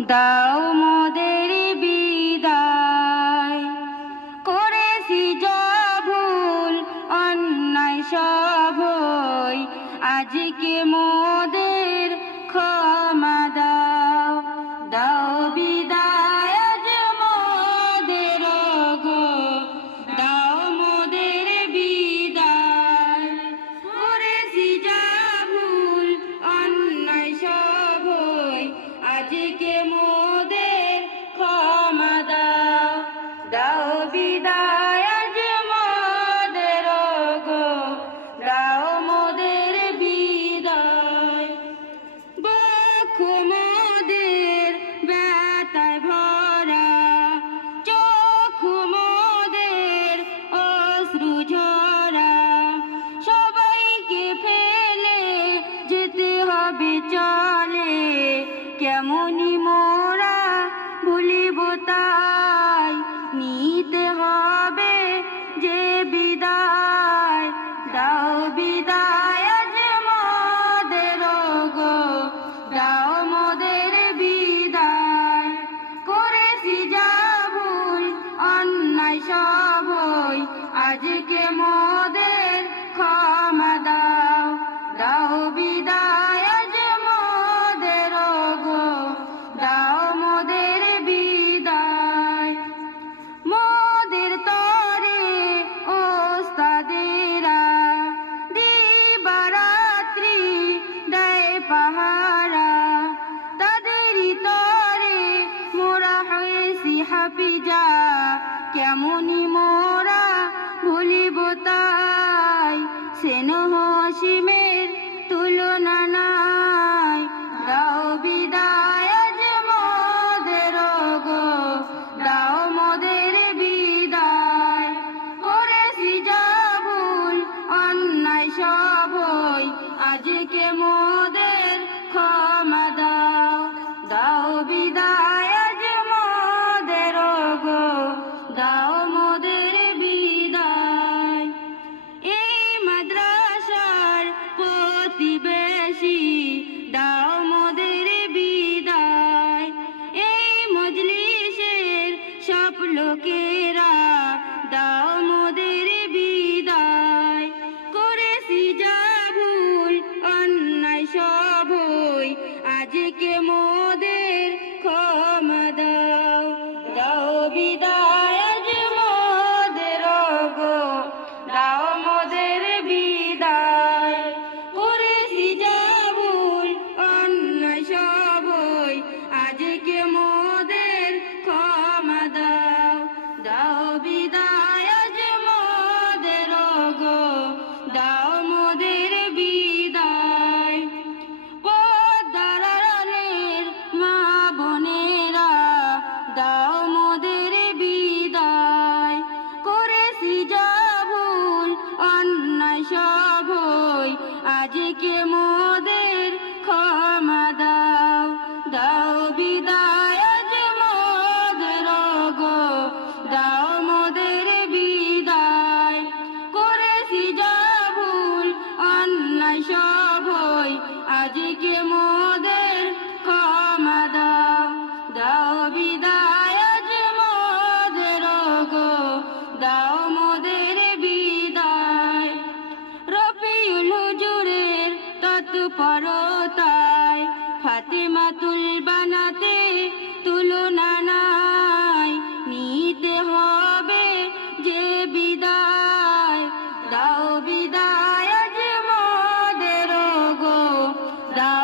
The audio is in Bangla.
দাও মোদের বিদায়। করেছি যা ভুল অন্যায় সব হই, আজকে মোদের ক্ষমা দাও। দাও বিদায় আজ মোদের গো, দাও মোদের বিদায়। করেছি যা ভুল অন্যায় সব হই, আজকে মোদের ক্ষমা দাও। দাও বিদায় আজ মোদের গো, দাও মোদের বিদায়। বক্ষ মোদের ব্যথায় ভরা, চোখ মোদের অশ্রু ঝরা। সবাইকে ফেলে যেতে হবে চলে, কেমনি মোরা ভুলিব তাই। নিতে হবে যে বিদায়, দাও বিদায় আজ মোদের গো, দাও মোদের বিদায়। করেছি যা ভুল অন্যায় সব হই, আজকে মোদের ক্ষমা দাও। দাও বিদায় আজ মোদের গো, দাও মোদের বিদায়। মোদের তরে ওস্তাদেরা দিবারাত্রি দেয় পাহারা, তাদেরই তরে মোরা হয়েছি হাফিজা। কেমনি মোরা ভুলিব তাই, স্নেহ অসীমের তুলনা নাই। দাও বিদায় আজ মোদের গো, দাও মোদের বিদায়। করেছি যা ভুল অন্যায় সব হই, আজকে মোদের ক্ষমা দাও। দাও বিদায় আজ মোদের গো, দাও মোদের বিদায়। এই মাদ্রাসার প্রতিবেশী, দাও মোদের বিদায়। এই মজলিসের সব লোকেরা, দাও মোদের বিদায়। করেছি যা ভুল অন্যায় সব হই, আজকে মোদের ক্ষমা দাও। দাও বিদায় আজ মোদের গো, দাও মোদের বিদায়। করেছি যা ভুল অন্যায় সব হই, আজকে মোদের ক্ষমা দাও। দাও বিদায় আজ মোদের গো, দাও মোদের বিদায়। পদ্মার আড়ালের মা বোনেরা, দাও মোদের বিদায়। করেছি যা ভুল অন্যায় সব হই, আজকে মোদের ক্ষমা দাও। দাও বিদায় আজ মোদের গো, দাও মোদের বিদায়। করেছি যা ভুল অন্যায় সব হই, আজকে মোদের ক্ষমা দাও। দাও বিদায় আজ মোদের গো, দাও মোদের বিদায়। রফিউল হুজুরের তৎপরতায় ফাতেমাতুল বানাতে তুলনা নাই। নিতে হবে যে বিদায়, দাও বিদায় আজ মোদের গো, দাও